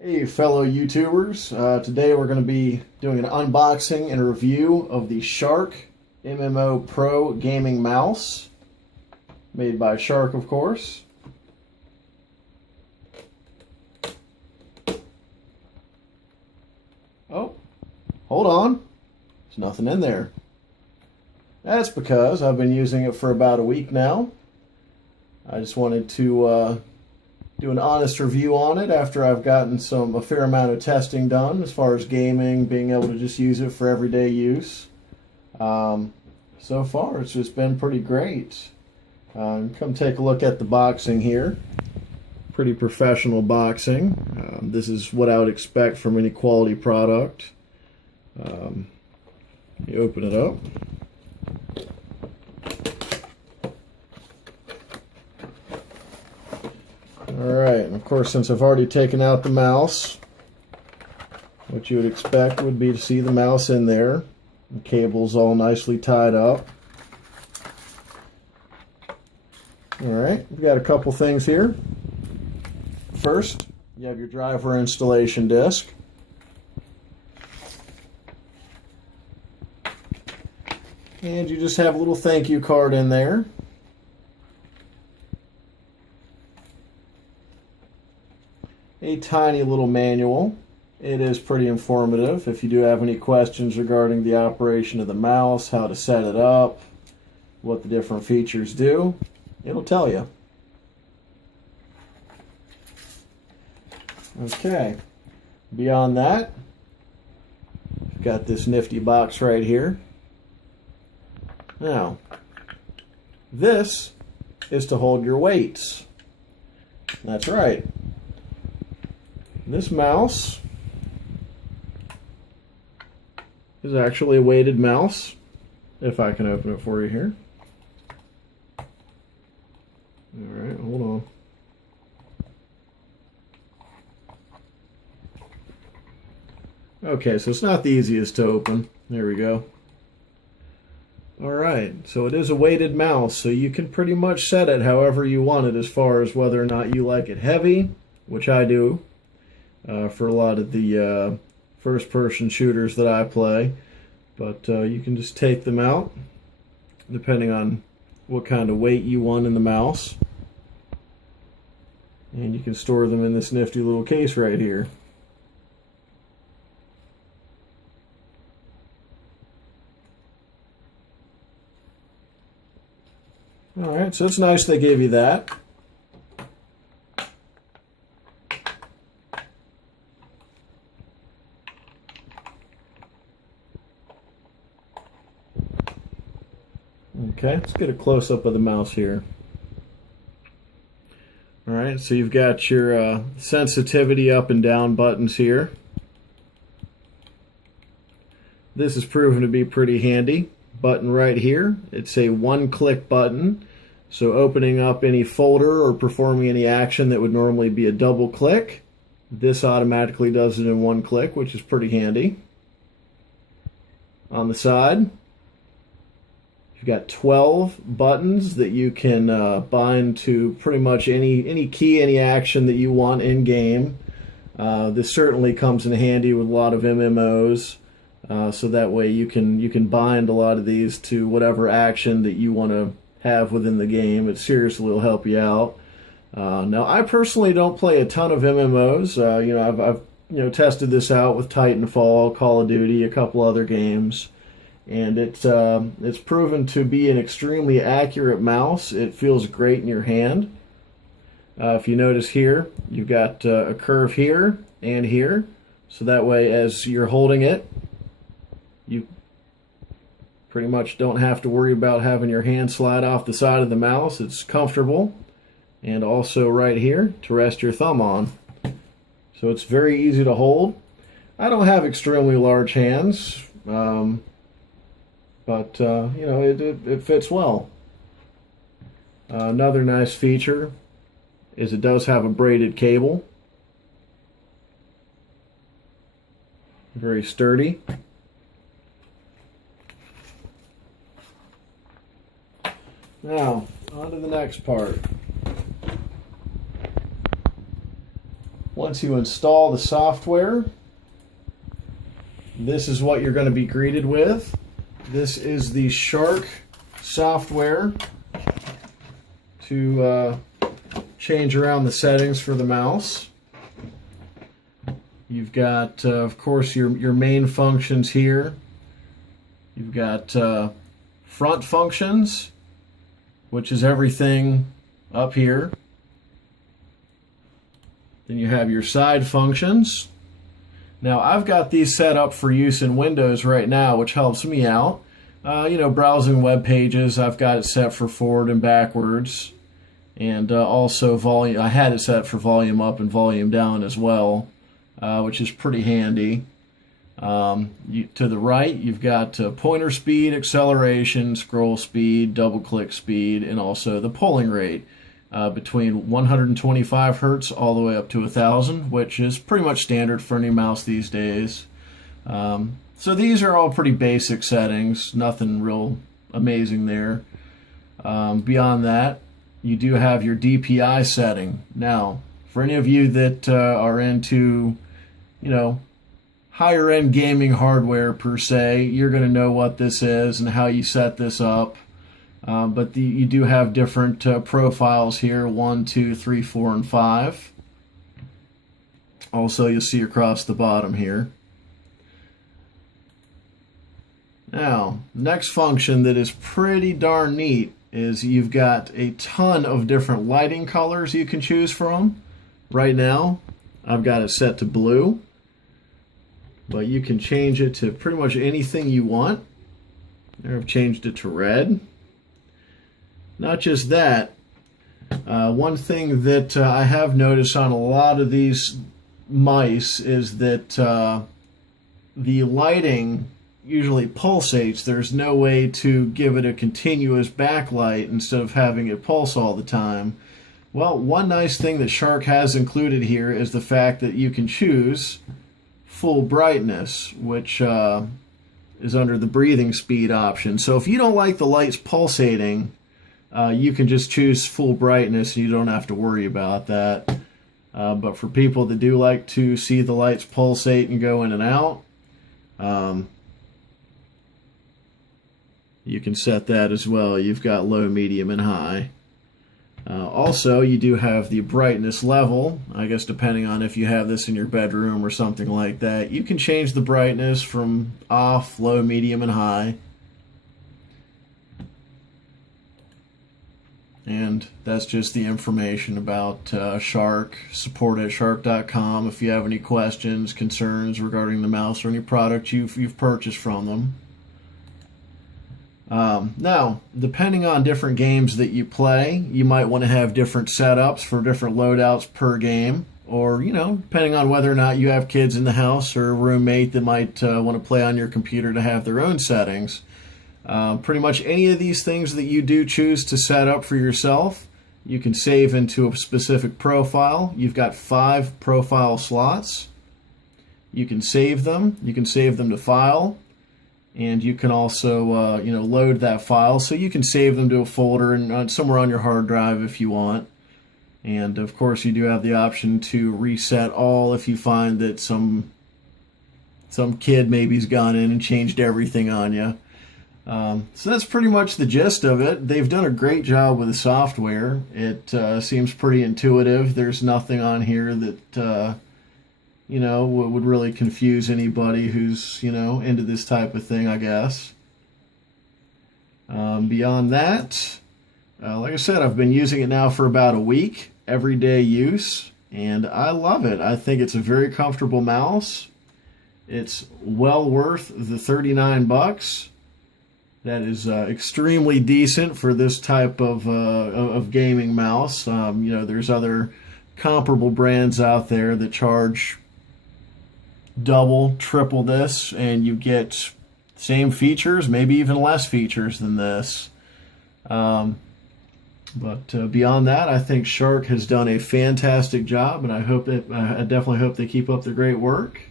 Hey fellow YouTubers, today we're going to be doing an unboxing and review of the SHARKK MMO Pro-Gaming Mouse, made by SHARKK of course. Oh, hold on, there's nothing in there. That's because I've been using it for about a week now. I just wanted to do an honest review on it after I've gotten a fair amount of testing done as far as gaming, being able to just use it for everyday use. So far it's just been pretty great. Come take a look at the boxing here. Pretty professional boxing. This is what I would expect from any quality product. You open it up. Alright, and of course, since I've already taken out the mouse, what you would expect would be to see the mouse in there. The cable's all nicely tied up. Alright, we've got a couple things here. First, you have your driver installation disc. And you just have a little thank you card in there. A tiny little manual. It is pretty informative. If you do have any questions regarding the operation of the mouse, how to set it up, what the different features do, it'll tell you. Okay. Beyond that, we've got this nifty box right here. Now, this is to hold your weights. That's right. This mouse is actually a weighted mouse, if I can open it for you here. Alright, hold on. Okay, so it's not the easiest to open. There we go. Alright, so it is a weighted mouse, so you can pretty much set it however you want it as far as whether or not you like it heavy, which I do. For a lot of the first-person shooters that I play, but you can just take them out depending on what kind of weight you want in the mouse, and you can store them in this nifty little case right here. Alright, so it's nice they gave you that. Okay, let's get a close-up of the mouse here. Alright, so you've got your sensitivity up and down buttons here. This has proven to be pretty handy. Button right here, it's a one-click button. So opening up any folder or performing any action that would normally be a double click, this automatically does it in one click, which is pretty handy. On the side, you've got 12 buttons that you can bind to pretty much any key, any action that you want in game. This certainly comes in handy with a lot of MMOs, so that way you can bind a lot of these to whatever action that you want to have within the game. It seriously will help you out. Now, I personally don't play a ton of MMOs. I've tested this out with Titanfall, Call of Duty, a couple other games. And it's proven to be an extremely accurate mouse. It feels great in your hand. If you notice here, you've got a curve here and here. So that way, as you're holding it, you pretty much don't have to worry about having your hand slide off the side of the mouse. It's comfortable. And also right here to rest your thumb on. So it's very easy to hold. I don't have extremely large hands. But it fits well. Another nice feature is it does have a braided cable. Very sturdy. Now, on to the next part. Once you install the software, this is what you're going to be greeted with. This is the SHARKK software to change around the settings for the mouse. You've got, of course, your main functions here. You've got front functions, which is everything up here. Then you have your side functions. Now, I've got these set up for use in Windows right now, which helps me out. You know, browsing web pages, I've got it set for forward and backwards. And also volume, I had it set for volume up and volume down as well, which is pretty handy. To the right, you've got pointer speed, acceleration, scroll speed, double click speed, and also the polling rate between 125 Hertz all the way up to 1000, which is pretty much standard for any mouse these days. So these are all pretty basic settings, nothing real amazing there. Beyond that, you do have your DPI setting. Now, for any of you that are into, you know, higher end gaming hardware per se, you're going to know what this is and how you set this up. But you do have different profiles here, 1, 2, 3, 4, and 5. Also, you'll see across the bottom here. Now, next function that is pretty darn neat is you've got a ton of different lighting colors you can choose from. Right now, I've got it set to blue, but you can change it to pretty much anything you want. There, I've changed it to red. Not just that, one thing that I have noticed on a lot of these mice is that the lighting usually pulsates. There's no way to give it a continuous backlight instead of having it pulse all the time. Well, one nice thing that SHARKK has included here is the fact that you can choose full brightness, which is under the breathing speed option. So if you don't like the lights pulsating, you can just choose full brightness and you don't have to worry about that. But for people that do like to see the lights pulsate and go in and out, you can set that as well. You've got low, medium, and high. Also, you do have the brightness level. I guess depending on if you have this in your bedroom or something like that, you can change the brightness from off, low, medium, and high. And that's just the information about SHARKK. Support at sharkk.com if you have any questions, concerns regarding the mouse or any product you've purchased from them. Now, depending on different games that you play, you might want to have different setups for different loadouts per game, or, you know, depending on whether or not you have kids in the house or a roommate that might want to play on your computer to have their own settings. Pretty much any of these things that you do choose to set up for yourself, you can save into a specific profile. You've got 5 profile slots. You can save them. You can save them to file. And you can also, you know, load that file, so you can save them to a folder and somewhere on your hard drive if you want. And of course, you do have the option to reset all if you find that some kid maybe's gone in and changed everything on you. So that's pretty much the gist of it. They've done a great job with the software. It seems pretty intuitive. There's nothing on here that you know, would really confuse anybody who's, you know, into this type of thing, I guess. Beyond that, like I said, I've been using it now for about a week, everyday use, and I love it. I think it's a very comfortable mouse. It's well worth the $39. That is extremely decent for this type of gaming mouse. You know, there's other comparable brands out there that charge double, triple this, and you get same features, maybe even less features than this. But beyond that, I think SHARKK has done a fantastic job, and I definitely hope they keep up the great work.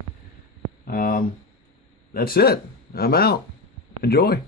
That's it. I'm out. Enjoy.